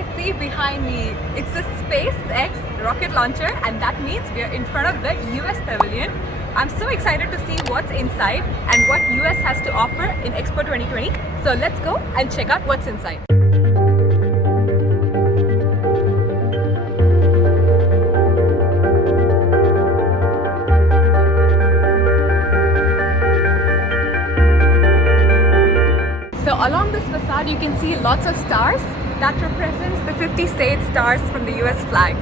I see behind me, it's a SpaceX rocket launcher, and that means we are in front of the US Pavilion. I'm so excited to see what's inside and what US has to offer in Expo 2020. So let's go and check out what's inside. So along this facade you can see lots of stars that represents the 50 state stars from the US flag.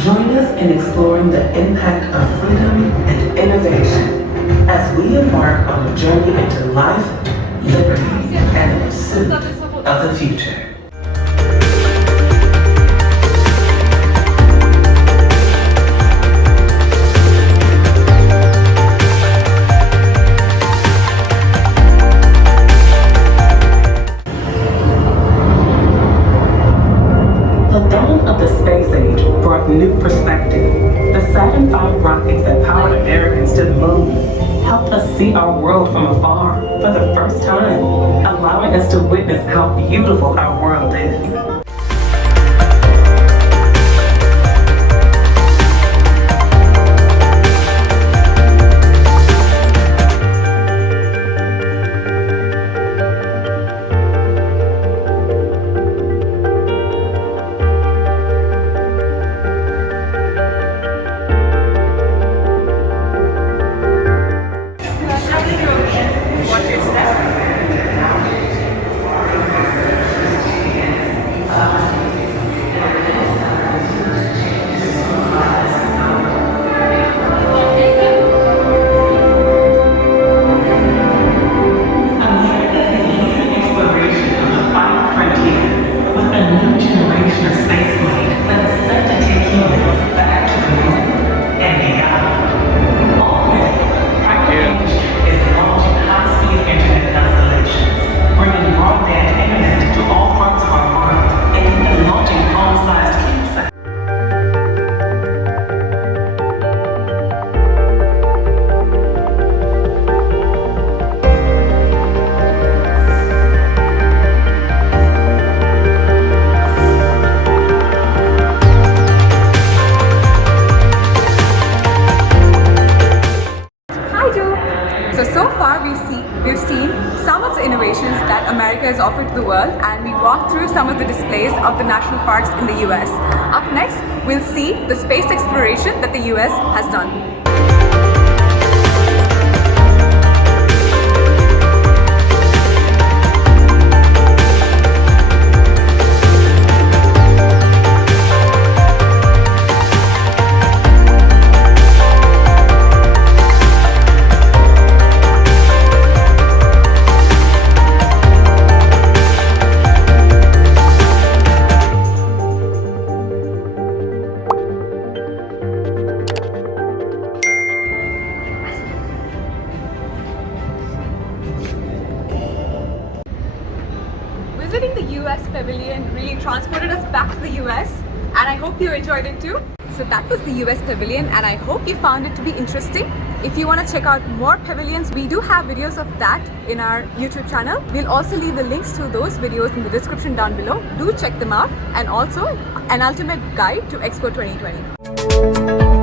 Join us in exploring the impact of freedom and innovation as we embark on a journey into life, liberty, and the pursuit of the future. New perspective. The Saturn V rockets that powered Americans to the moon helped us see our world from afar for the first time, allowing us to witness how beautiful our world is. So far we've seen some of the innovations that America has offered to the world, and we walked through some of the displays of the national parks in the US. Up next, we'll see the space exploration that the US has done. Visiting the US Pavilion really transported us back to the US, and I hope you enjoyed it too. So that was the US Pavilion, and I hope you found it to be interesting. If you want to check out more pavilions, we do have videos of that in our YouTube channel. We'll also leave the links to those videos in the description down below. Do check them out, and also an ultimate guide to Expo 2020.